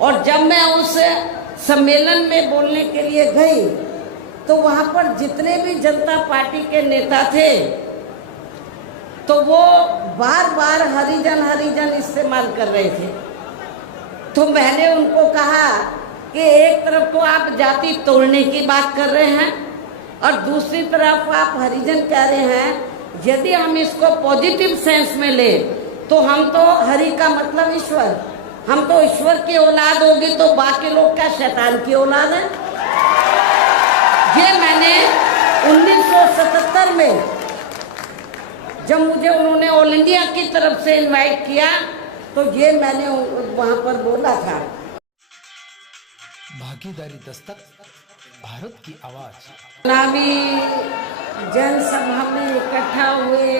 और जब मैं उस सम्मेलन में बोलने के लिए गई तो वहाँ पर जितने भी जनता पार्टी के नेता थे तो वो बार बार हरिजन हरिजन इस्तेमाल कर रहे थे। तो मैंने उनको कहा कि एक तरफ तो आप जाति तोड़ने की बात कर रहे हैं और दूसरी तरफ आप हरिजन कह रहे हैं। यदि हम इसको पॉजिटिव सेंस में ले तो हम तो हरि का मतलब ईश्वर, हम तो ईश्वर की औलाद होगी तो बाकी लोग क्या शैतान की औलाद है। ये मैंने 1977 में जब मुझे उन्होंने ऑल इंडिया की तरफ से इनवाइट किया तो ये मैंने वहां पर बोला था। भागीदारी दस्तक, भारत की आवाज। चुनावी जनसभा में इकट्ठा हुए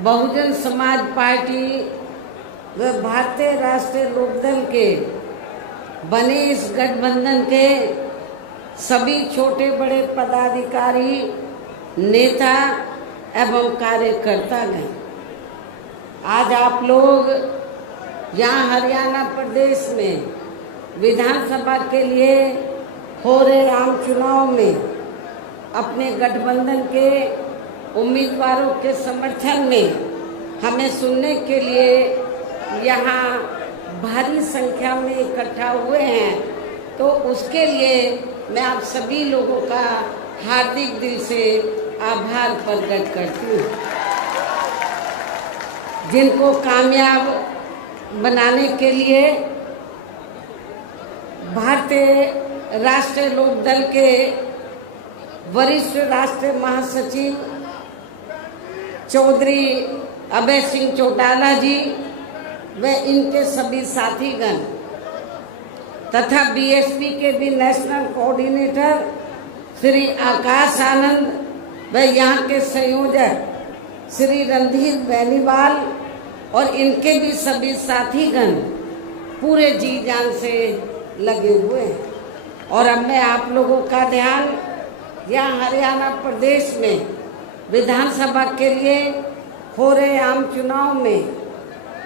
बहुजन समाज पार्टी व भारतीय राष्ट्रीय लोकदल के बने इस गठबंधन के सभी छोटे बड़े पदाधिकारी, नेता एवं कार्यकर्ता गए। आज आप लोग यहाँ हरियाणा प्रदेश में विधानसभा के लिए हो रहे आम चुनाव में अपने गठबंधन के उम्मीदवारों के समर्थन में हमें सुनने के लिए यहाँ भारी संख्या में इकट्ठा हुए हैं, तो उसके लिए मैं आप सभी लोगों का हार्दिक दिल से आभार प्रकट करती हूँ। जिनको कामयाब बनाने के लिए भारतीय राष्ट्रीय लोकदल के वरिष्ठ राष्ट्रीय महासचिव चौधरी अभय सिंह चौटाला जी व इनके सभी साथीगण तथा बीएसपी के भी नेशनल कोऑर्डिनेटर श्री आकाश आनंद व यहाँ के संयोजक श्री रणधीर बेनीवाल और इनके भी सभी साथीगण पूरे जी जान से लगे हुए हैं। और अब मैं आप लोगों का ध्यान यहाँ हरियाणा प्रदेश में विधानसभा के लिए हो रहे आम चुनाव में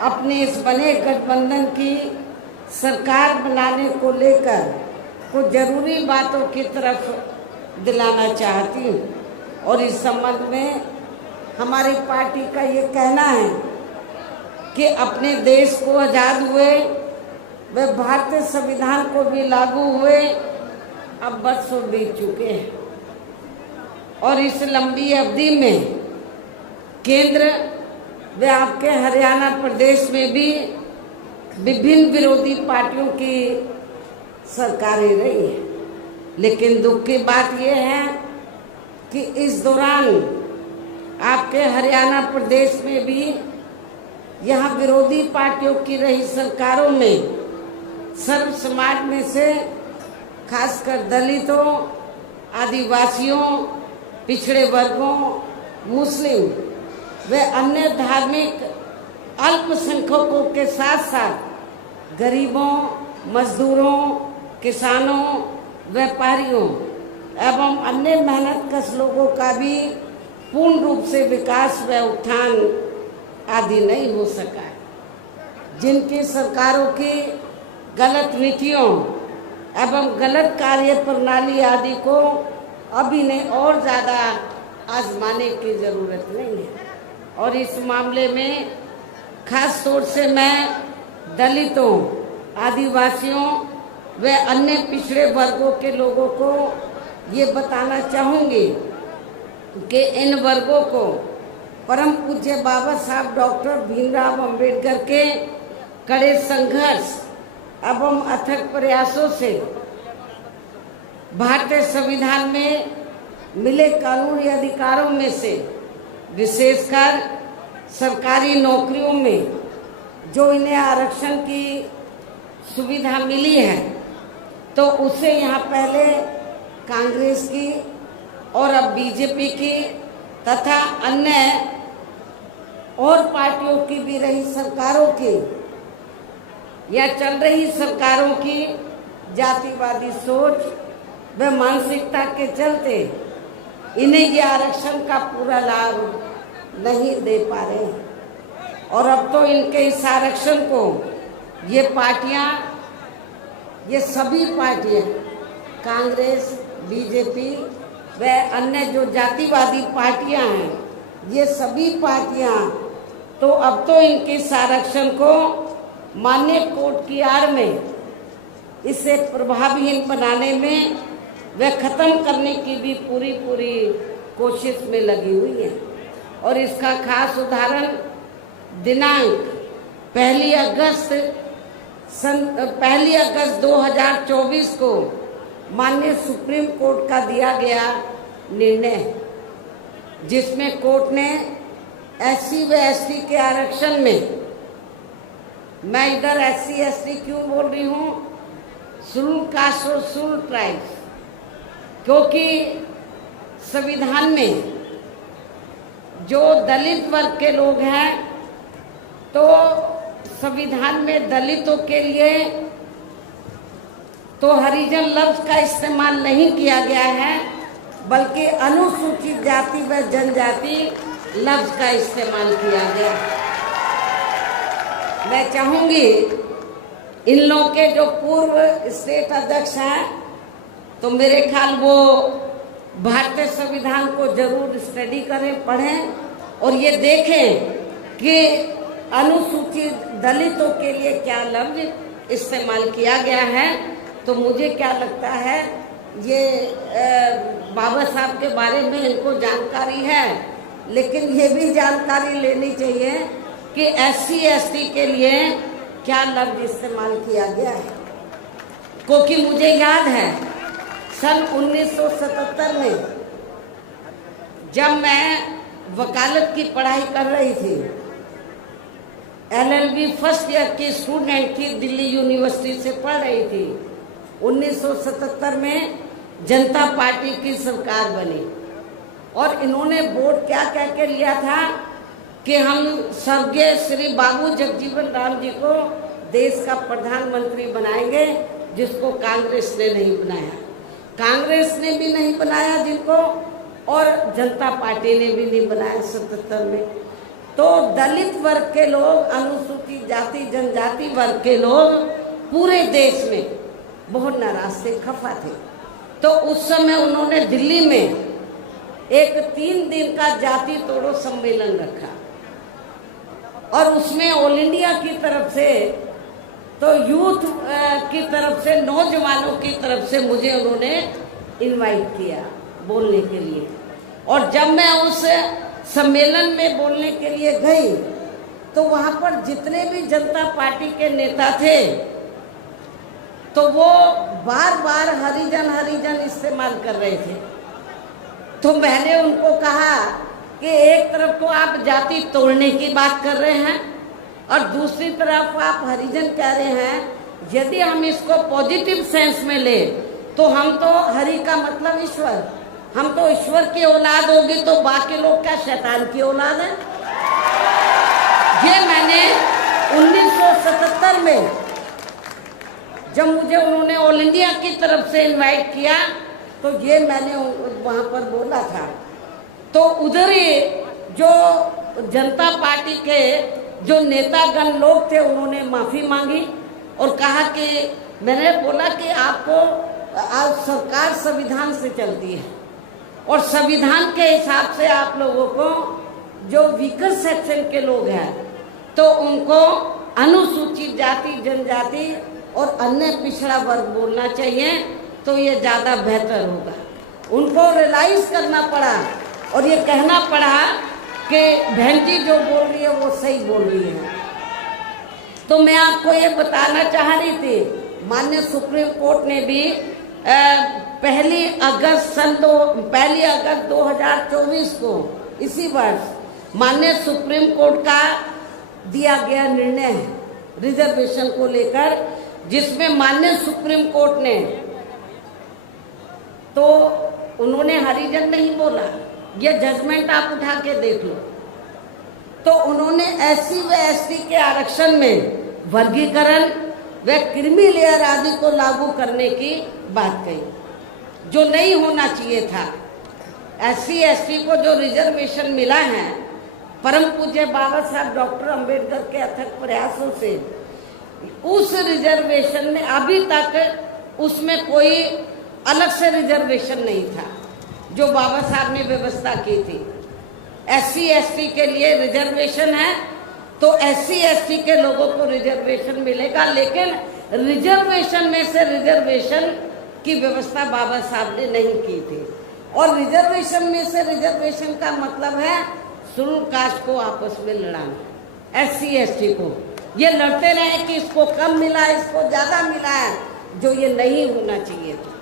अपने इस बने गठबंधन की सरकार बनाने को लेकर कुछ जरूरी बातों की तरफ दिलाना चाहती हूँ। और इस संबंध में हमारी पार्टी का ये कहना है कि अपने देश को आज़ाद हुए व भारतीय संविधान को भी लागू हुए अब बरसों बीत चुके हैं और इस लंबी अवधि में केंद्र व आपके हरियाणा प्रदेश में भी विभिन्न विरोधी पार्टियों की सरकारें रही हैं। लेकिन दुख की बात यह है कि इस दौरान आपके हरियाणा प्रदेश में भी यहाँ विरोधी पार्टियों की रही सरकारों में सर्व समाज में से खासकर दलितों, आदिवासियों, पिछड़े वर्गों, मुस्लिम व अन्य धार्मिक अल्पसंख्यकों के साथ साथ गरीबों, मजदूरों, किसानों, व्यापारियों एवं अन्य मेहनतकश लोगों का भी पूर्ण रूप से विकास व उत्थान आदि नहीं हो सका है। जिनकी सरकारों की गलत नीतियों एवं गलत कार्य प्रणाली आदि को अभी नहीं और ज़्यादा आजमाने की ज़रूरत नहीं है। और इस मामले में खास तौर से मैं दलितों, आदिवासियों व अन्य पिछड़े वर्गों के लोगों को ये बताना चाहूँगी कि इन वर्गों को परम पूज्य बाबा साहब डॉक्टर भीमराव अंबेडकर के कड़े संघर्ष एवं अथक प्रयासों से भारतीय संविधान में मिले कानूनी अधिकारों में से विशेषकर सरकारी नौकरियों में जो इन्हें आरक्षण की सुविधा मिली है, तो उसे यहाँ पहले कांग्रेस की और अब बीजेपी की तथा अन्य और पार्टियों की भी रही सरकारों की या चल रही सरकारों की जातिवादी सोच व मानसिकता के चलते इन्हें ये आरक्षण का पूरा लाभ नहीं दे पा रहे हैं। और अब तो इनके इस आरक्षण को ये पार्टियां ये सभी पार्टियां, कांग्रेस, बीजेपी व अन्य जो जातिवादी पार्टियां हैं, ये सभी पार्टियां तो अब तो इनके आरक्षण को मान्य कोर्ट की आड़ में इसे प्रभावहीन बनाने में व खत्म करने की भी पूरी कोशिश में लगी हुई है। और इसका खास उदाहरण दिनांक 1 अगस्त 2024 को माननीय सुप्रीम कोर्ट का दिया गया निर्णय, जिसमें कोर्ट ने SC व ST के आरक्षण में, मैं इधर SC ST क्यों बोल रही हूँ, शेड्यूल कास्ट और शेड्यूल ट्राइब्स, क्योंकि संविधान में जो दलित वर्ग के लोग हैं, तो संविधान में दलितों के लिए तो हरिजन लफ्ज का इस्तेमाल नहीं किया गया है, बल्कि अनुसूचित जाति व जनजाति लफ्ज का इस्तेमाल किया गया। मैं चाहूंगी इन लोगों के जो पूर्व स्टेट अध्यक्ष हैं, तो मेरे ख्याल वो भारतीय संविधान को जरूर स्टडी करें, पढ़ें और ये देखें कि अनुसूचित दलितों के लिए क्या लफ्ज इस्तेमाल किया गया है। तो मुझे क्या लगता है, ये बाबा साहब के बारे में इनको जानकारी है, लेकिन ये भी जानकारी लेनी चाहिए कि SC ST के लिए क्या लफ्ज इस्तेमाल किया गया है। क्योंकि मुझे याद है सन 1977 में जब मैं वकालत की पढ़ाई कर रही थी, LLB फर्स्ट ईयर की स्टूडेंट थी, दिल्ली यूनिवर्सिटी से पढ़ रही थी। 1977 में जनता पार्टी की सरकार बनी और इन्होंने वोट क्या कह के लिया था कि हम स्वर्गीय श्री बाबू जगजीवन राम जी को देश का प्रधानमंत्री बनाएंगे, जिसको कांग्रेस ने नहीं बनाया। कांग्रेस ने भी नहीं बनाया जिनको, और जनता पार्टी ने भी नहीं बनाया 77 में। तो दलित वर्ग के लोग, अनुसूचित जाति जनजाति वर्ग के लोग पूरे देश में बहुत नाराज थे, खफा थे। तो उस समय उन्होंने दिल्ली में एक 3 दिन का जाति तोड़ो सम्मेलन रखा और उसमें ऑल इंडिया की तरफ से, तो यूथ की तरफ से, नौजवानों की तरफ से मुझे उन्होंने इनवाइट किया बोलने के लिए। और जब मैं उस सम्मेलन में बोलने के लिए गई, तो वहाँ पर जितने भी जनता पार्टी के नेता थे, तो वो बार बार हरिजन हरिजन इस्तेमाल कर रहे थे। तो मैंने उनको कहा कि एक तरफ तो आप जाति तोड़ने की बात कर रहे हैं और दूसरी तरफ आप हरिजन कह रहे हैं। यदि हम इसको पॉजिटिव सेंस में ले तो हम तो हरि का मतलब ईश्वर, हम तो ईश्वर की औलाद होगी, तो बाकी लोग क्या शैतान की औलाद है। ये मैंने 1977 में जब मुझे उन्होंने ऑल इंडिया की तरफ से इनवाइट किया, तो ये मैंने वहाँ पर बोला था। तो उधर ही जो जनता पार्टी के जो नेतागण लोग थे, उन्होंने माफ़ी मांगी और कहा कि, मैंने बोला कि आपको, आज सरकार संविधान से चलती है और संविधान के हिसाब से आप लोगों को, जो वीकर सेक्शन के लोग हैं, तो उनको अनुसूचित जाति जनजाति और अन्य पिछड़ा वर्ग बोलना चाहिए, तो ये ज़्यादा बेहतर होगा। उनको रियलाइज करना पड़ा और ये कहना पड़ा कि बहन जी जो बोल रही है वो सही बोल रही है। तो मैं आपको ये बताना चाह रही थी, माननीय सुप्रीम कोर्ट ने भी 1 अगस्त 2024 को, इसी वर्ष, माननीय सुप्रीम कोर्ट का दिया गया निर्णय है रिजर्वेशन को लेकर, जिसमें माननीय सुप्रीम कोर्ट ने, तो उन्होंने हरिजन नहीं बोला, ये जजमेंट आप उठा के देख लो। तो उन्होंने SC व ST के आरक्षण में वर्गीकरण व क्रीमी लेयर आदि को लागू करने की बात कही, जो नहीं होना चाहिए था। SC ST को जो रिजर्वेशन मिला है, परम पूज्य बाबा साहब डॉक्टर अंबेडकर के अथक प्रयासों से, उस रिजर्वेशन में अभी तक उसमें कोई अलग से रिजर्वेशन नहीं था जो बाबा साहब ने व्यवस्था की थी। SC ST के लिए रिजर्वेशन है तो SC ST के लोगों को रिजर्वेशन मिलेगा, लेकिन रिजर्वेशन में से रिजर्वेशन की व्यवस्था बाबा साहब ने नहीं की थी। और रिजर्वेशन में से रिजर्वेशन का मतलब है शेड्यूल कास्ट को आपस में लड़ाना, SC ST को ये लड़ते रहे कि इसको कम मिला, इसको ज्यादा मिला है, जो ये नहीं होना चाहिए था,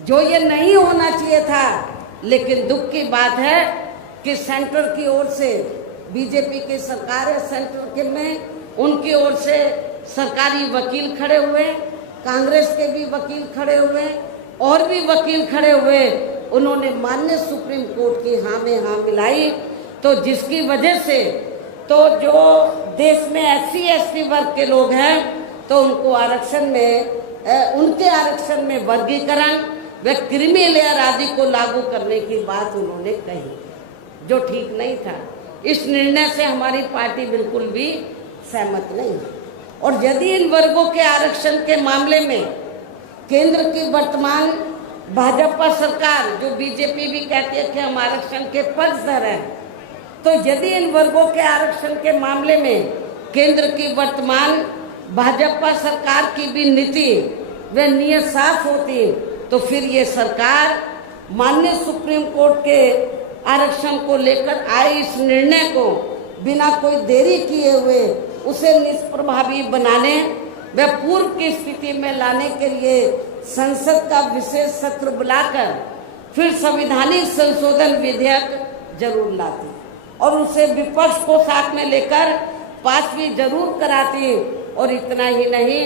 जो ये नहीं होना चाहिए था। लेकिन दुख की बात है कि सेंटर की ओर से बीजेपी की सरकार है, सेंटर के में उनकी ओर से सरकारी वकील खड़े हुए, कांग्रेस के भी वकील खड़े हुए और भी वकील खड़े हुए, उन्होंने माननीय सुप्रीम कोर्ट की हाँ में हाँ मिलाई। तो जिसकी वजह से तो जो देश में SC ST वर्ग के लोग हैं तो उनको आरक्षण में उनके आरक्षण में वर्गीकरण व क्रीमी लेयर आदि को लागू करने की बात उन्होंने कही, जो ठीक नहीं था। इस निर्णय से हमारी पार्टी बिल्कुल भी सहमत नहीं है। और यदि इन वर्गों के आरक्षण के मामले में केंद्र की वर्तमान भाजपा सरकार, जो बीजेपी भी कहती है कि हम आरक्षण के पक्षधर हैं, तो यदि इन वर्गों के आरक्षण के मामले में केंद्र की वर्तमान भाजपा सरकार की भी नीति व नीयत साफ होती तो फिर ये सरकार माननीय सुप्रीम कोर्ट के आरक्षण को लेकर आए इस निर्णय को बिना कोई देरी किए हुए उसे निष्प्रभावी बनाने व पूर्व की स्थिति में लाने के लिए संसद का विशेष सत्र बुलाकर फिर संवैधानिक संशोधन विधेयक जरूर लाती और उसे विपक्ष को साथ में लेकर पास भी जरूर कराती। और इतना ही नहीं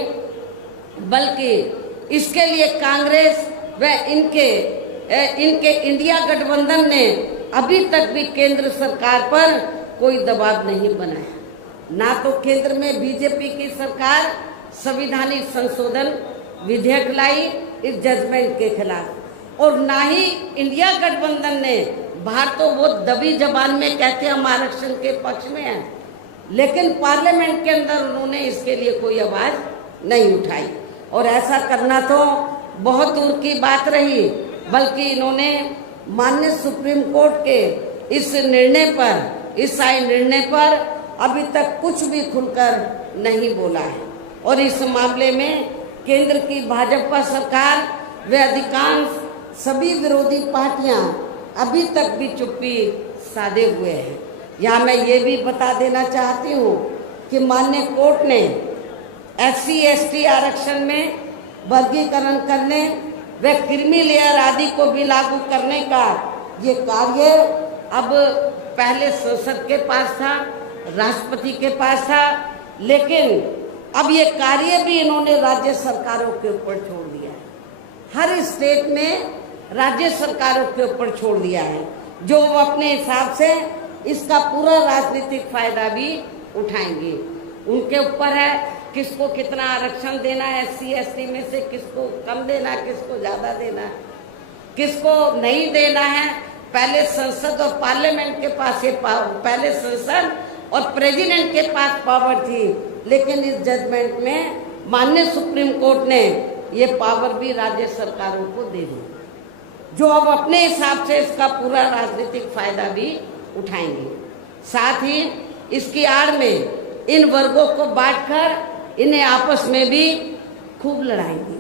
बल्कि इसके लिए कांग्रेस व इनके इंडिया गठबंधन ने अभी तक भी केंद्र सरकार पर कोई दबाव नहीं बनाया। ना तो केंद्र में बीजेपी की सरकार संवैधानिक संशोधन विधेयक लाई इस जजमेंट के खिलाफ, और ना ही इंडिया गठबंधन ने, बाहर तो वो दबी जबान में कहते हैं हम आरक्षण के पक्ष में हैं, लेकिन पार्लियामेंट के अंदर उन्होंने इसके लिए कोई आवाज नहीं उठाई। और ऐसा करना तो बहुत दूर की बात रही, बल्कि इन्होंने माननीय सुप्रीम कोर्ट के इस निर्णय पर, इस आए निर्णय पर अभी तक कुछ भी खुलकर नहीं बोला है। और इस मामले में केंद्र की भाजपा सरकार व अधिकांश सभी विरोधी पार्टियां अभी तक भी चुप्पी साधे हुए हैं। यहाँ मैं ये भी बता देना चाहती हूँ कि माननीय कोर्ट ने SC ST आरक्षण में वर्गीकरण करने व क्रीमी लेयर आदि को भी लागू करने का ये कार्य अब पहले संसद के पास था, राष्ट्रपति के पास था, लेकिन अब ये कार्य भी इन्होंने राज्य सरकारों के ऊपर छोड़ दिया है। हर स्टेट में राज्य सरकारों के ऊपर छोड़ दिया है, जो वो अपने हिसाब से इसका पूरा राजनीतिक फायदा भी उठाएंगे। उनके ऊपर है किसको कितना आरक्षण देना है, SC ST में से किसको कम देना, किसको ज्यादा देना, किसको नहीं देना है। पहले संसद और पार्लियामेंट के पास ये पहले संसद और प्रेसिडेंट के पास पावर थी, लेकिन इस जजमेंट में माननीय सुप्रीम कोर्ट ने ये पावर भी राज्य सरकारों को दे दी, जो अब अपने हिसाब से इसका पूरा राजनीतिक फायदा भी उठाएंगे। साथ ही इसकी आड़ में इन वर्गों को बांटकर इन्हें आपस में भी खूब लड़ाएंगी।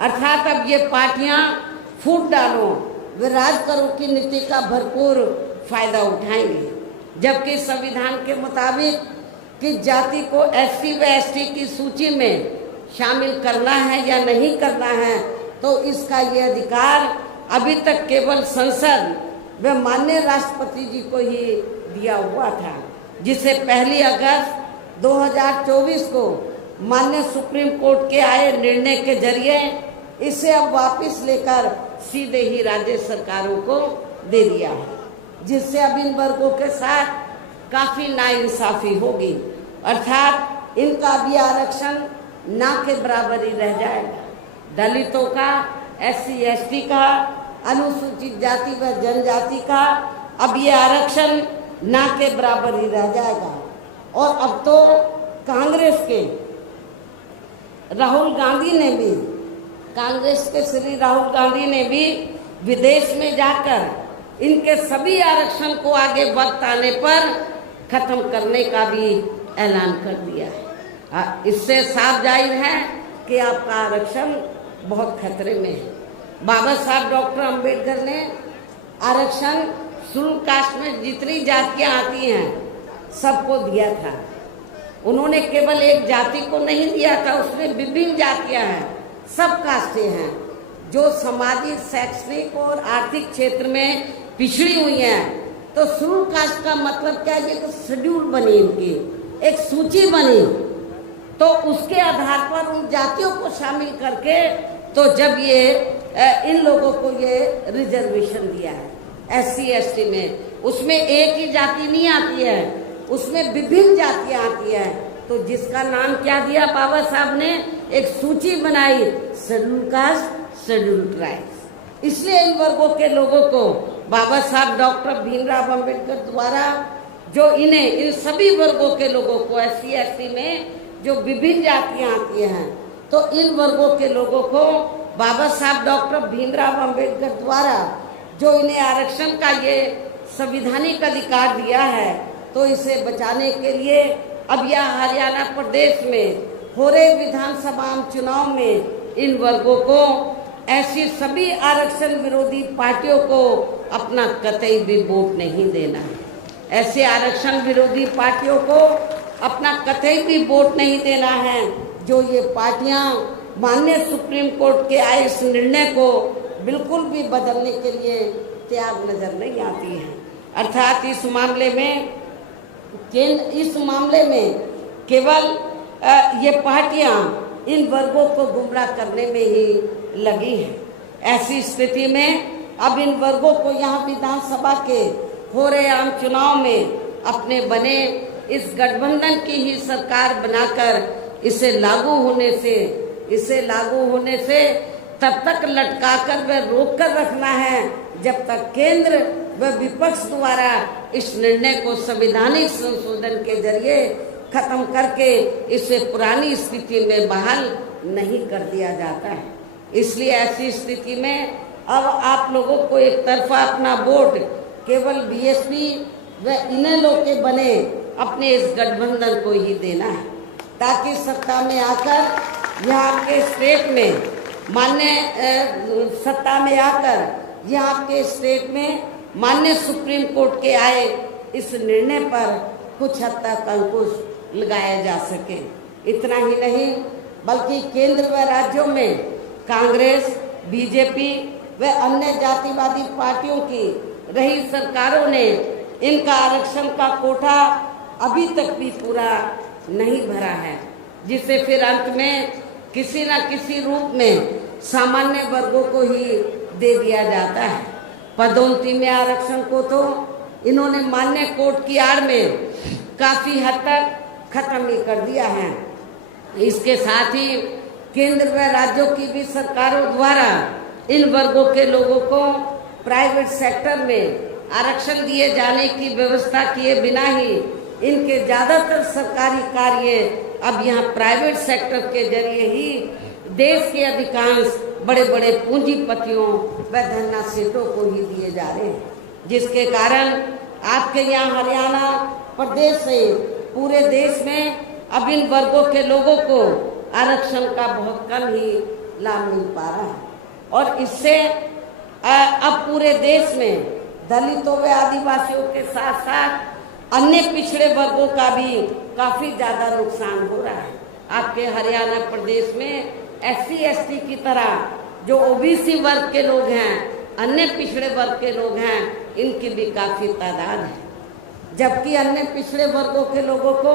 अर्थात अब ये पार्टियां फूट डालो वे राज करो की नीति का भरपूर फायदा उठाएंगे, जबकि संविधान के मुताबिक कि जाति को SC व ST की सूची में शामिल करना है या नहीं करना है, तो इसका ये अधिकार अभी तक केवल संसद व माननीय राष्ट्रपति जी को ही दिया हुआ था, जिसे 1 अगस्त 2024 को माननीय सुप्रीम कोर्ट के आए निर्णय के जरिए इसे अब वापस लेकर सीधे ही राज्य सरकारों को दे दिया है, जिससे अब इन वर्गों के साथ काफी नाइंसाफी होगी। अर्थात इनका भी आरक्षण ना के बराबर ही रह जाएगा। दलितों का, SC ST का, अनुसूचित जाति व जनजाति का अब ये आरक्षण ना के बराबर ही रह जाएगा। और अब तो कांग्रेस के राहुल गांधी ने भी, कांग्रेस के श्री राहुल गांधी ने भी विदेश में जाकर इनके सभी आरक्षण को आगे वक्त आने पर खत्म करने का भी ऐलान कर दिया है। इससे साफ जाहिर है कि आपका आरक्षण बहुत खतरे में है। बाबा साहब डॉक्टर अंबेडकर ने आरक्षण शेड्यूल कास्ट में जितनी जातियां आती हैं सबको दिया था। उन्होंने केवल एक जाति को नहीं दिया था, उसमें विभिन्न जातियां हैं, सब कास्टें हैं जो सामाजिक, शैक्षणिक और आर्थिक क्षेत्र में पिछड़ी हुई हैं। तो शेड्यूल कास्ट का मतलब क्या है? तो शेड्यूल बनी, इनकी एक सूची बनी, तो उसके आधार पर उन जातियों को शामिल करके तो जब ये इन लोगों को ये रिजर्वेशन दिया है SC ST में, उसमें एक ही जाति नहीं आती है, उसमें विभिन्न जातियां आती है। तो जिसका नाम क्या दिया बाबा साहब ने? एक सूची बनाई, शेड्यूल कास्ट, शेड्यूल ट्राइब्स। इसलिए इन वर्गों के लोगों को बाबा साहब डॉक्टर भीमराव अंबेडकर द्वारा जो इन्हें, इन सभी वर्गों के लोगों को SC ST में जो विभिन्न जातियां आती हैं, तो इन वर्गों के लोगों को बाबा साहब डॉक्टर भीमराव अंबेडकर द्वारा जो इन्हें आरक्षण का ये संवैधानिक अधिकार दिया है, तो इसे बचाने के लिए अब यह हरियाणा प्रदेश में हो रहे विधानसभा चुनाव में इन वर्गों को, ऐसी सभी आरक्षण विरोधी पार्टियों को अपना कतई भी वोट नहीं देना है। ऐसे आरक्षण विरोधी पार्टियों को अपना कतई भी वोट नहीं देना है जो ये पार्टियां माननीय सुप्रीम कोर्ट के आए इस निर्णय को बिल्कुल भी बदलने के लिए तैयार नजर नहीं आती है। अर्थात इस मामले में केवल ये पार्टियां इन वर्गों को गुमराह करने में ही लगी हैं। ऐसी स्थिति में अब इन वर्गों को यहाँ विधानसभा के हो रहे आम चुनाव में अपने बने इस गठबंधन की ही सरकार बनाकर इसे लागू होने से तब तक लटकाकर व रोक कर रखना है जब तक केंद्र व विपक्ष द्वारा इस निर्णय को संवैधानिक संशोधन के जरिए खत्म करके इसे पुरानी स्थिति में बहाल नहीं कर दिया जाता है। इसलिए ऐसी स्थिति में अब आप लोगों को एक तरफा अपना वोट केवल BSP व इनेलो के बने अपने इस गठबंधन को ही देना है, ताकि सत्ता में आकर यह आपके स्टेट में माननीय सुप्रीम कोर्ट के आए इस निर्णय पर कुछ हद तक अंकुश लगाया जा सके। इतना ही नहीं बल्कि केंद्र व राज्यों में कांग्रेस, BJP व अन्य जातिवादी पार्टियों की रही सरकारों ने इनका आरक्षण का कोटा अभी तक भी पूरा नहीं भरा है, जिसे फिर अंत में किसी न किसी रूप में सामान्य वर्गों को ही दे दिया जाता है। पदोन्नति में आरक्षण को तो इन्होंने मान्य कोर्ट की आड़ में काफी हद तक खत्म ही कर दिया है। इसके साथ ही केंद्र व राज्यों की भी सरकारों द्वारा इन वर्गों के लोगों को प्राइवेट सेक्टर में आरक्षण दिए जाने की व्यवस्था किए बिना ही इनके ज्यादातर सरकारी कार्य अब यहाँ प्राइवेट सेक्टर के जरिए ही देश के अधिकांश बड़े बड़े पूंजीपतियों व धन्ना सेठों को ही दिए जा रहे हैं, जिसके कारण आपके यहाँ हरियाणा प्रदेश से पूरे देश में अब इन वर्गों के लोगों को आरक्षण का बहुत कम ही लाभ मिल पा रहा है। और इससे अब पूरे देश में दलितों व आदिवासियों के साथ साथ अन्य पिछड़े वर्गों का भी काफी ज्यादा नुकसान हो रहा है। आपके हरियाणा प्रदेश में SC ST की तरह जो OBC वर्ग के लोग हैं, अन्य पिछड़े वर्ग के लोग हैं, इनकी भी काफी तादाद है। जबकि अन्य पिछड़े वर्गों के लोगों को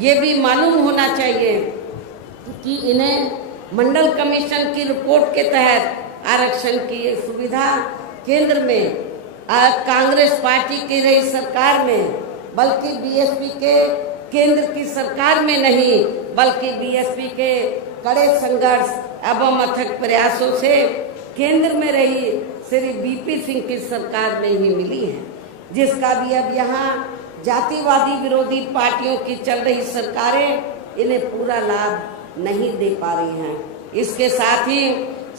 ये भी मालूम होना चाहिए कि इन्हें मंडल कमीशन की रिपोर्ट के तहत आरक्षण की ये सुविधा केंद्र में कांग्रेस पार्टी की रही सरकार में, बल्कि BSP के केंद्र की सरकार में नहीं, बल्कि BSP के कड़े संघर्ष एवं अथक प्रयासों से केंद्र में रही श्री BP सिंह की सरकार में ही मिली है, जिसका भी अब यहाँ जातिवादी विरोधी पार्टियों की चल रही सरकारें इन्हें पूरा लाभ नहीं दे पा रही हैं। इसके साथ ही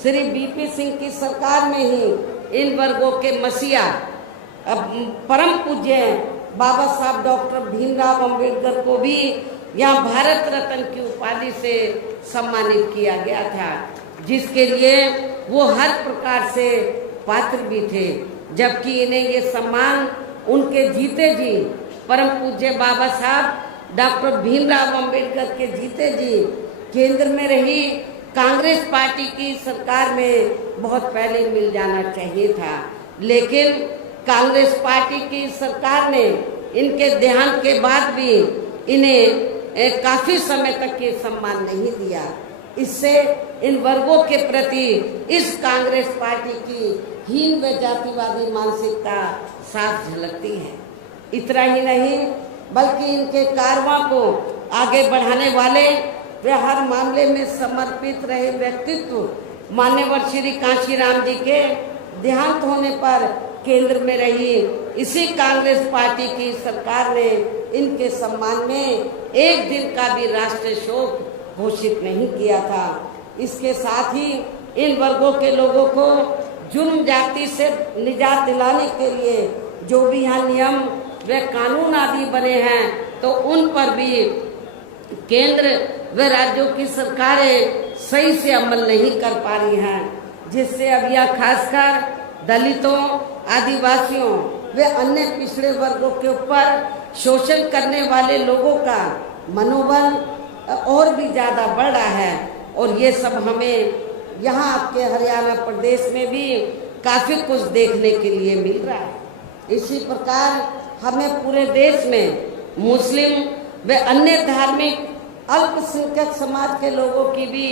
श्री बीपी सिंह की सरकार में ही इन वर्गों के मसीहा परम पूज्य बाबा साहब डॉक्टर भीमराव अंबेडकर को भी यहाँ भारत रत्न की उपाधि से सम्मानित किया गया था, जिसके लिए वो हर प्रकार से पात्र भी थे। जबकि इन्हें ये सम्मान उनके जीते जी परम पूज्य बाबा साहब डॉक्टर भीमराव अंबेडकर के जीते जी केंद्र में रही कांग्रेस पार्टी की सरकार में बहुत पहले मिल जाना चाहिए था। लेकिन कांग्रेस पार्टी की सरकार ने इनके देहांत के बाद भी इन्हें काफी समय तक ये सम्मान नहीं दिया। इससे इन वर्गों के प्रति इस कांग्रेस पार्टी की हीन व जातिवादी मानसिकता साफ झलकती है। इतना ही नहीं बल्कि इनके कारवां को आगे बढ़ाने वाले वे हर मामले में समर्पित रहे व्यक्तित्व मान्यवर श्री कांशीराम जी के देहांत होने पर केंद्र में रही इसी कांग्रेस पार्टी की सरकार ने इनके सम्मान में एक दिन का भी राष्ट्रीय शोक घोषित नहीं किया था। इसके साथ ही इन वर्गों के लोगों को जुर्म जाति से निजात दिलाने के लिए जो भी यहाँ नियम व कानून आदि बने हैं तो उन पर भी केंद्र व राज्यों की सरकारें सही से अमल नहीं कर पा रही हैं, जिससे अब यह खासकर दलितों, आदिवासियों व अन्य पिछड़े वर्गों के ऊपर शोषण करने वाले लोगों का मनोबल और भी ज़्यादा बढ़ रहा है। और ये सब हमें यहाँ आपके हरियाणा प्रदेश में भी काफ़ी कुछ देखने के लिए मिल रहा है। इसी प्रकार हमें पूरे देश में मुस्लिम व अन्य धार्मिक अल्पसंख्यक समाज के लोगों की भी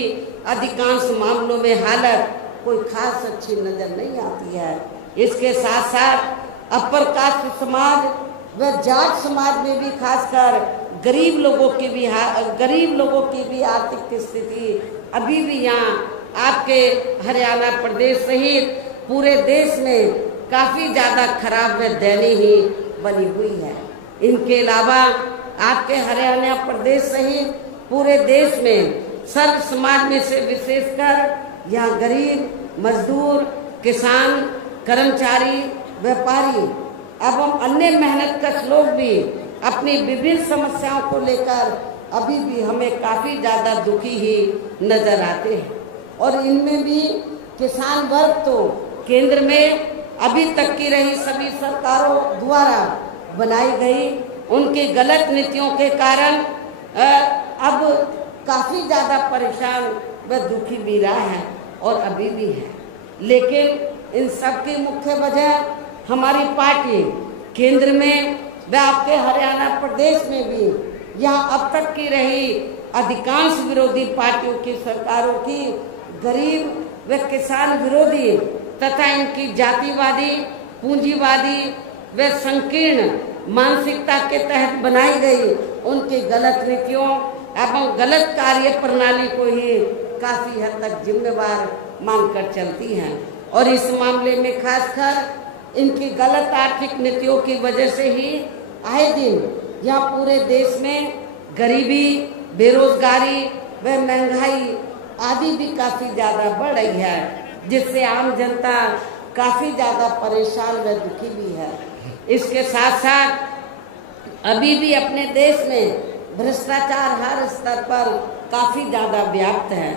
अधिकांश मामलों में हालत कोई खास अच्छी नजर नहीं आती है। इसके साथ साथ अपर कास्ट समाज व जाट समाज में भी खासकर गरीब लोगों की भी आर्थिक स्थिति अभी भी यहाँ आपके हरियाणा प्रदेश सहित पूरे देश में काफ़ी ज़्यादा खराब व दयनीय ही बनी हुई है। इनके अलावा आपके हरियाणा प्रदेश सहित पूरे देश में सर्व समाज में से विशेषकर यहाँ गरीब, मजदूर, किसान, कर्मचारी, व्यापारी एवं अन्य मेहनतकश लोग भी अपनी विभिन्न समस्याओं को लेकर अभी भी हमें काफ़ी ज़्यादा दुखी ही नजर आते हैं। और इनमें भी किसान वर्ग तो केंद्र में अभी तक की रही सभी सरकारों द्वारा बनाई गई उनकी गलत नीतियों के कारण अब काफ़ी ज़्यादा परेशान व दुखी भी रहा है और अभी भी है। लेकिन इन सब की मुख्य वजह हमारी पार्टी केंद्र में व आपके हरियाणा प्रदेश में भी यहाँ अब तक की रही अधिकांश विरोधी पार्टियों की सरकारों की गरीब व किसान विरोधी तथा इनकी जातिवादी, पूंजीवादी व संकीर्ण मानसिकता के तहत बनाई गई उनकी गलत नीतियों एवं गलत कार्य प्रणाली को ही काफ़ी हद तक जिम्मेवार मानकर चलती हैं। और इस मामले में खासकर इनकी गलत आर्थिक नीतियों की वजह से ही आए दिन यहाँ पूरे देश में गरीबी, बेरोजगारी व महंगाई आदि भी काफ़ी ज़्यादा बढ़ रही है, जिससे आम जनता काफ़ी ज़्यादा परेशान व दुखी भी है। इसके साथ साथ अभी भी अपने देश में भ्रष्टाचार हर स्तर पर काफ़ी ज़्यादा व्याप्त है,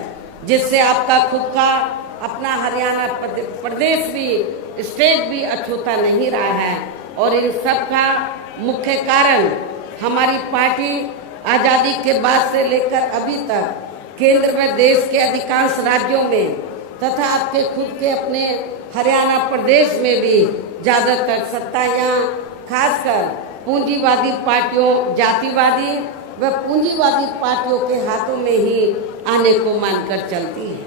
जिससे आपका खुद का अपना हरियाणा प्रदेश भी स्टेट भी अछूता नहीं रहा है। और इन सब का मुख्य कारण हमारी पार्टी आज़ादी के बाद से लेकर अभी तक केंद्र व देश के अधिकांश राज्यों में तथा आपके खुद के अपने हरियाणा प्रदेश में भी ज़्यादातर सत्ता यहाँ खासकर पूंजीवादी पार्टियों, जातिवादी व पूंजीवादी पार्टियों के हाथों में ही आने को मानकर चलती है,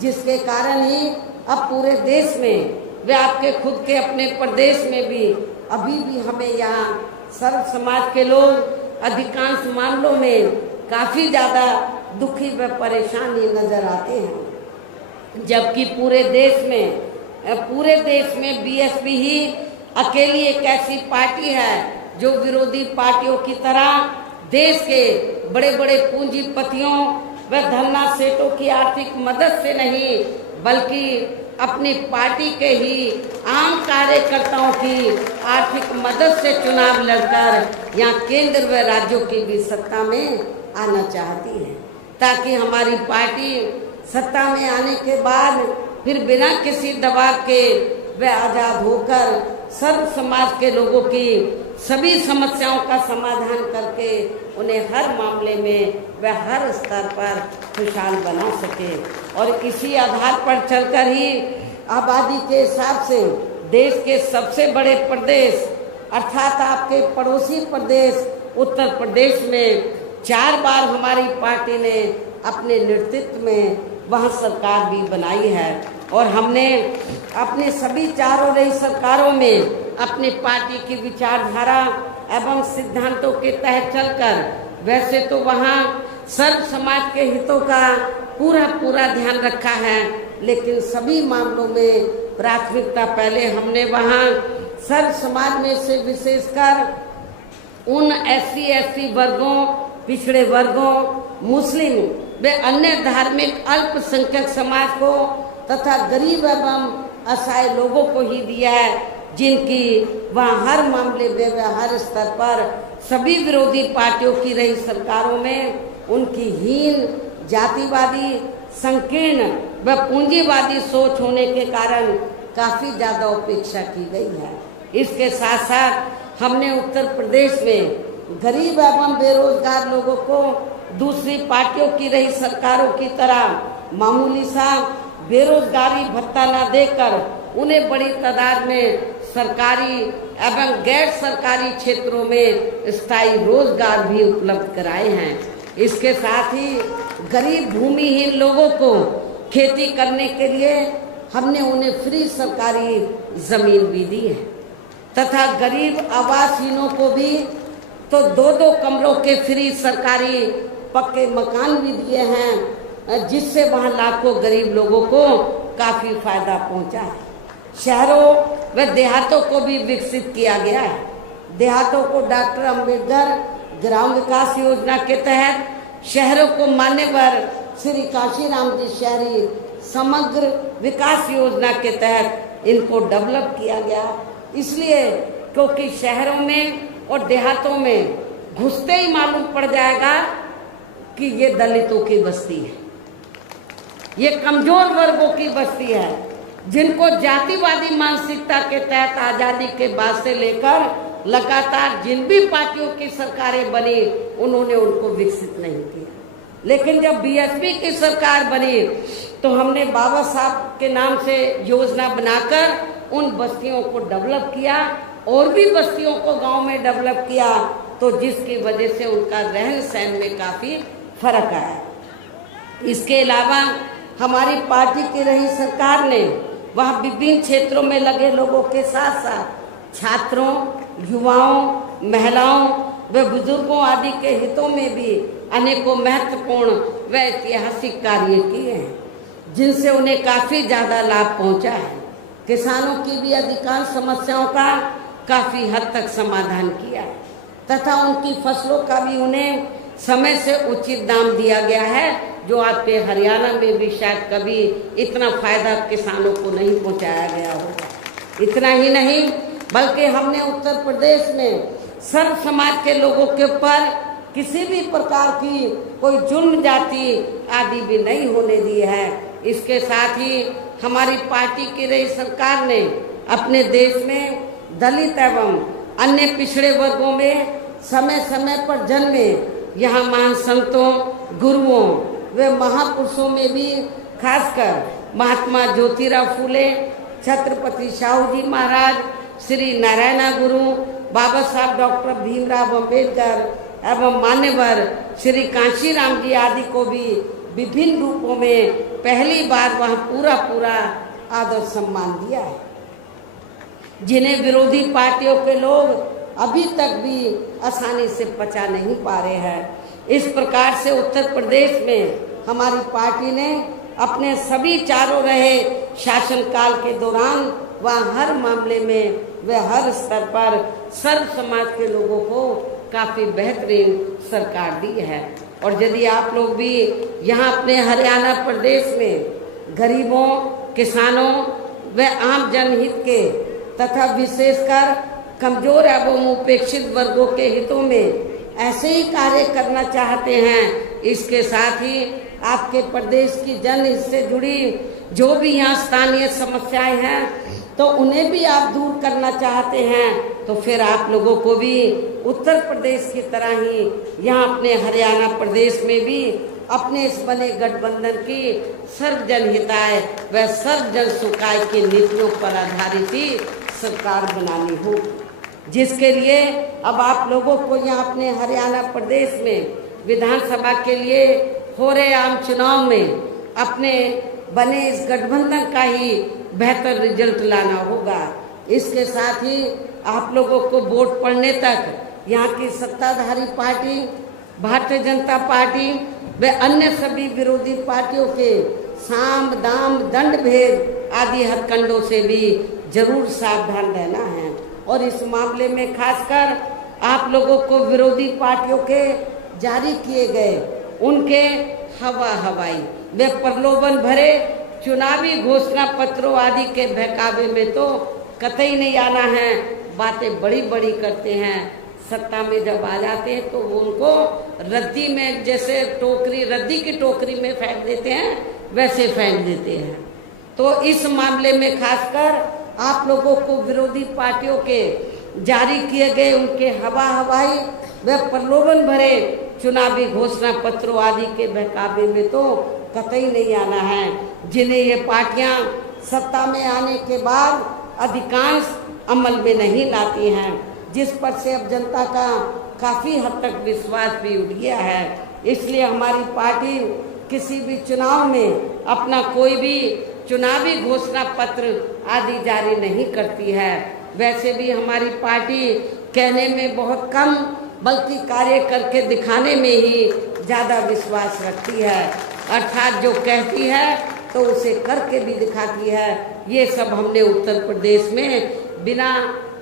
जिसके कारण ही अब पूरे देश में व आपके खुद के अपने प्रदेश में भी अभी भी हमें यहाँ सर्व समाज के लोग अधिकांश मामलों में काफ़ी ज़्यादा दुखी व परेशान ही नजर आते हैं। जबकि पूरे देश में बीएसपी ही अकेली एक ऐसी पार्टी है जो विरोधी पार्टियों की तरह देश के बड़े बड़े पूंजीपतियों व धन्ना सेठों की आर्थिक मदद से नहीं, बल्कि अपनी पार्टी के ही आम कार्यकर्ताओं की आर्थिक मदद से चुनाव लड़कर यहाँ केंद्र व राज्यों की भी सत्ता में आना चाहती है, ताकि हमारी पार्टी सत्ता में आने के बाद फिर बिना किसी दबाव के व आज़ाद होकर सर्व समाज के लोगों की सभी समस्याओं का समाधान करके उन्हें हर मामले में व हर स्तर पर खुशहाल बना सके। और इसी आधार पर चलकर ही आबादी के हिसाब से देश के सबसे बड़े प्रदेश अर्थात आपके पड़ोसी प्रदेश उत्तर प्रदेश में 4 बार हमारी पार्टी ने अपने नेतृत्व में वहाँ सरकार भी बनाई है। और हमने अपने सभी चारों रही सरकारों में अपनी पार्टी की विचारधारा एवं सिद्धांतों के तहत चलकर वैसे तो वहाँ सर्व समाज के हितों का पूरा ध्यान रखा है, लेकिन सभी मामलों में प्राथमिकता पहले हमने वहाँ सर्व समाज में से विशेषकर उन SC/ST वर्गों, पिछड़े वर्गों, मुस्लिम व अन्य धार्मिक अल्पसंख्यक समाज को तथा गरीब एवं असहाय लोगों को ही दिया है, जिनकी वहाँ हर मामले में व हर स्तर पर सभी विरोधी पार्टियों की रही सरकारों में उनकी हीन, जातिवादी, संकीर्ण व पूंजीवादी सोच होने के कारण काफ़ी ज़्यादा उपेक्षा की गई है। इसके साथ साथ हमने उत्तर प्रदेश में गरीब एवं बेरोजगार लोगों को दूसरी पार्टियों की रही सरकारों की तरह मामूली सा बेरोजगारी भत्ता न देकर उन्हें बड़ी तादाद में सरकारी एवं गैर सरकारी क्षेत्रों में स्थायी रोजगार भी उपलब्ध कराए हैं। इसके साथ ही गरीब भूमिहीन लोगों को खेती करने के लिए हमने उन्हें फ्री सरकारी जमीन भी दी है तथा गरीब आवासहीनों को भी तो 2-2 कमरों के फ्री सरकारी पक्के मकान भी दिए हैं, जिससे वहाँ लाखों गरीब लोगों को काफ़ी फायदा पहुँचा है। शहरों व देहातों को भी विकसित किया गया है। देहातों को डॉक्टर अंबेडकर ग्राम विकास योजना के तहत, शहरों को मान्यवर श्री काशीराम जी शहरी समग्र विकास योजना के तहत इनको डेवलप किया गया। इसलिए क्योंकि शहरों में और देहातों में घुसते ही मालूम पड़ जाएगा कि ये दलितों की बस्ती है, ये कमजोर वर्गों की बस्ती है, जिनको जातिवादी मानसिकता के तहत आज़ादी के बाद से लेकर लगातार जिन भी पार्टियों की सरकारें बनी उन्होंने उनको विकसित नहीं किया। लेकिन जब बीएसपी की सरकार बनी तो हमने बाबा साहब के नाम से योजना बनाकर उन बस्तियों को डेवलप किया और भी बस्तियों को गांव में डेवलप किया, तो जिसकी वजह से उनका रहन सहन में काफ़ी फर्क आया। इसके अलावा हमारी पार्टी की रही सरकार ने वह विभिन्न क्षेत्रों में लगे लोगों के साथ साथ छात्रों, युवाओं, महिलाओं व बुजुर्गों आदि के हितों में भी अनेकों महत्वपूर्ण व ऐतिहासिक कार्य किए हैं, जिनसे उन्हें काफ़ी ज़्यादा लाभ पहुंचा है। किसानों की भी अधिकांश समस्याओं का काफ़ी हद तक समाधान किया तथा उनकी फसलों का भी उन्हें समय से उचित दाम दिया गया है, जो आपके हरियाणा में भी शायद कभी इतना फायदा किसानों को नहीं पहुंचाया गया होगा। इतना ही नहीं बल्कि हमने उत्तर प्रदेश में सर्व समाज के लोगों के ऊपर किसी भी प्रकार की कोई जुर्म जाति आदि भी नहीं होने दी है। इसके साथ ही हमारी पार्टी की रही सरकार ने अपने देश में दलित एवं अन्य पिछड़े वर्गों में समय समय पर जन्मे यहाँ महान संतों, गुरुओं व महापुरुषों में भी खासकर महात्मा ज्योतिराव फूले, छत्रपति शाहू जी महाराज, श्री नारायणा गुरु, बाबा साहब डॉक्टर भीमराव अंबेडकर एवं मान्यवर श्री कांशीराम जी आदि को भी विभिन्न रूपों में पहली बार वहाँ पूरा आदर सम्मान दिया है, जिन्हें विरोधी पार्टियों के लोग अभी तक भी आसानी से पचा नहीं पा रहे हैं। इस प्रकार से उत्तर प्रदेश में हमारी पार्टी ने अपने सभी चारों रहे शासनकाल के दौरान वह हर मामले में व हर स्तर पर सर्व समाज के लोगों को काफ़ी बेहतरीन सरकार दी है। और यदि आप लोग भी यहाँ अपने हरियाणा प्रदेश में गरीबों, किसानों व आम जनहित के तथा विशेषकर कमजोर एवं उपेक्षित वर्गों के हितों में ऐसे ही कार्य करना चाहते हैं, इसके साथ ही आपके प्रदेश की जनहित से जुड़ी जो भी यहाँ स्थानीय समस्याएं हैं तो उन्हें भी आप दूर करना चाहते हैं, तो फिर आप लोगों को भी उत्तर प्रदेश की तरह ही यहाँ अपने हरियाणा प्रदेश में भी अपने इस बने गठबंधन की सर्वजन हिताय व सर्वजन सुखाय की नीतियों पर आधारित ही सरकार बनानी हो, जिसके लिए अब आप लोगों को यहाँ अपने हरियाणा प्रदेश में विधानसभा के लिए हो रहे आम चुनाव में अपने बने इस गठबंधन का ही बेहतर रिजल्ट लाना होगा। इसके साथ ही आप लोगों को वोट पड़ने तक यहाँ की सत्ताधारी पार्टी भारतीय जनता पार्टी व अन्य सभी विरोधी पार्टियों के साम दाम दंड भेद आदि हथकंडों से भी जरूर सावधान रहना है। और इस मामले में खासकर आप लोगों को विरोधी पार्टियों के जारी किए गए उनके हवाई वे प्रलोभन भरे चुनावी घोषणा पत्रों आदि के बहकावे में तो कतई नहीं आना है। बातें बड़ी बड़ी करते हैं, सत्ता में जब आ जाते हैं तो वो उनको रद्दी में जैसे टोकरी रद्दी की टोकरी में फेंक देते हैं वैसे फेंक देते हैं। तो इस मामले में खासकर आप लोगों को विरोधी पार्टियों के जारी किए गए उनके हवाई व प्रलोभन भरे चुनावी घोषणा पत्रों आदि के बहकावे में तो कतई नहीं आना है, जिन्हें ये पार्टियां सत्ता में आने के बाद अधिकांश अमल में नहीं लाती हैं, जिस पर से अब जनता का काफ़ी हद तक विश्वास भी उठ गया है। इसलिए हमारी पार्टी किसी भी चुनाव में अपना कोई भी चुनावी घोषणा पत्र आदि जारी नहीं करती है। वैसे भी हमारी पार्टी कहने में बहुत कम बल्कि कार्य करके दिखाने में ही ज़्यादा विश्वास रखती है, अर्थात जो कहती है तो उसे करके भी दिखाती है। ये सब हमने उत्तर प्रदेश में बिना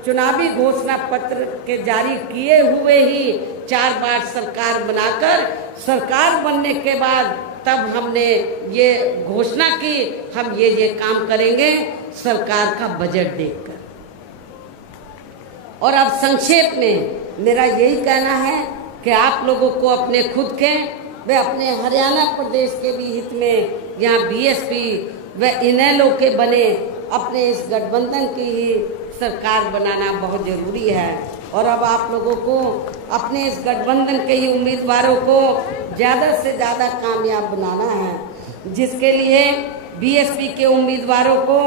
चुनावी घोषणा पत्र के जारी किए हुए ही 4 बार सरकार बनाकर सरकार बनने के बाद तब हमने ये घोषणा की हम ये काम करेंगे सरकार का बजट देखकर। और अब संक्षेप में मेरा यही कहना है कि आप लोगों को अपने खुद के व अपने हरियाणा प्रदेश के भी हित में यहाँ बीएसपी व इनेलो के बने अपने इस गठबंधन की ही सरकार बनाना बहुत ज़रूरी है। और अब आप लोगों को अपने इस गठबंधन के ही उम्मीदवारों को ज़्यादा से ज़्यादा कामयाब बनाना है, जिसके लिए बीएसपी के उम्मीदवारों को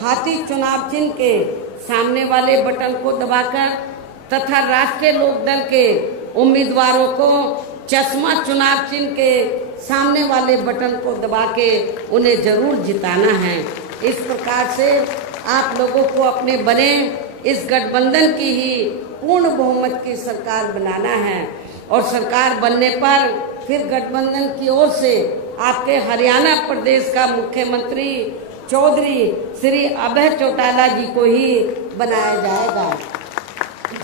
हाथी चुनाव चिन्ह के सामने वाले बटन को दबाकर तथा राष्ट्रीय लोकदल के उम्मीदवारों को चश्मा चुनाव चिन्ह के सामने वाले बटन को दबा के उन्हें जरूर जिताना है। इस प्रकार से आप लोगों को अपने बने इस गठबंधन की ही पूर्ण बहुमत की सरकार बनाना है। और सरकार बनने पर फिर गठबंधन की ओर से आपके हरियाणा प्रदेश का मुख्यमंत्री चौधरी श्री अभय चौटाला जी को ही बनाया जाएगा,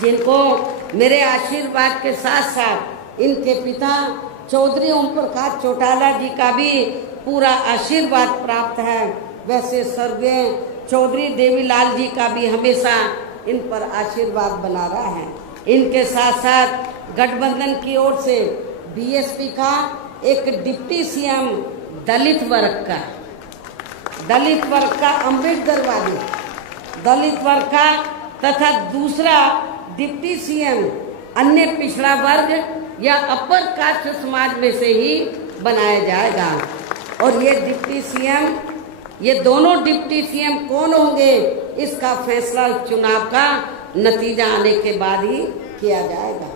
जिनको मेरे आशीर्वाद के साथ साथ इनके पिता चौधरी ओम प्रकाश चौटाला जी का भी पूरा आशीर्वाद प्राप्त है। वैसे स्वर्गीय चौधरी देवीलाल जी का भी हमेशा इन पर आशीर्वाद बना रहा है। इनके साथ साथ गठबंधन की ओर से बीएसपी का एक डिप्टी सीएम दलित वर्ग का अम्बेडकरवादी दलित वर्ग का तथा दूसरा डिप्टी सीएम अन्य पिछड़ा वर्ग या अपर कास्ट समाज में से ही बनाया जाएगा। और ये दोनों डिप्टी सीएम कौन होंगे इसका फैसला चुनाव का नतीजा आने के बाद ही किया जाएगा।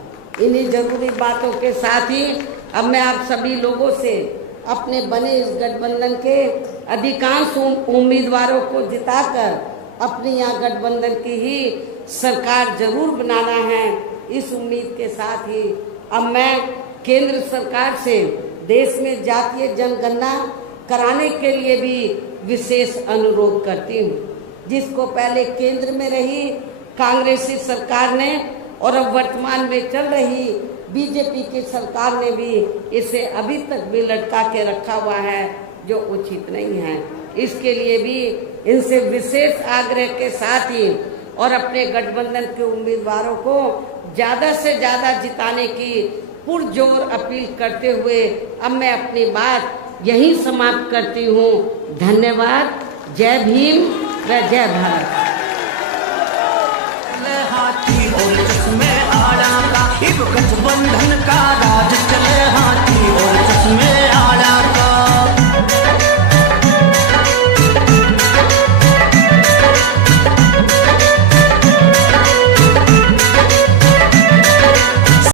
इन्हीं जरूरी बातों के साथ ही अब मैं आप सभी लोगों से अपने बने इस गठबंधन के अधिकांश उम्मीदवारों को जिताकर अपनी यहाँ गठबंधन की ही सरकार जरूर बनाना है। इस उम्मीद के साथ ही अब मैं केंद्र सरकार से देश में जातीय जनगणना कराने के लिए भी विशेष अनुरोध करती हूँ, जिसको पहले केंद्र में रही कांग्रेसी सरकार ने और अब वर्तमान में चल रही बीजेपी की सरकार ने भी इसे अभी तक भी लटका के रखा हुआ है, जो उचित नहीं है। इसके लिए भी इनसे विशेष आग्रह के साथ ही और अपने गठबंधन के उम्मीदवारों को ज़्यादा से ज़्यादा जिताने की पुरजोर अपील करते हुए अब मैं अपनी बात यहीं समाप्त करती हूँ। धन्यवाद। जय भीम व जय भारत। हाथी और चश्मे आड़ा का, गठबंधन का राज चले, हाथी और चश्मे आड़ा।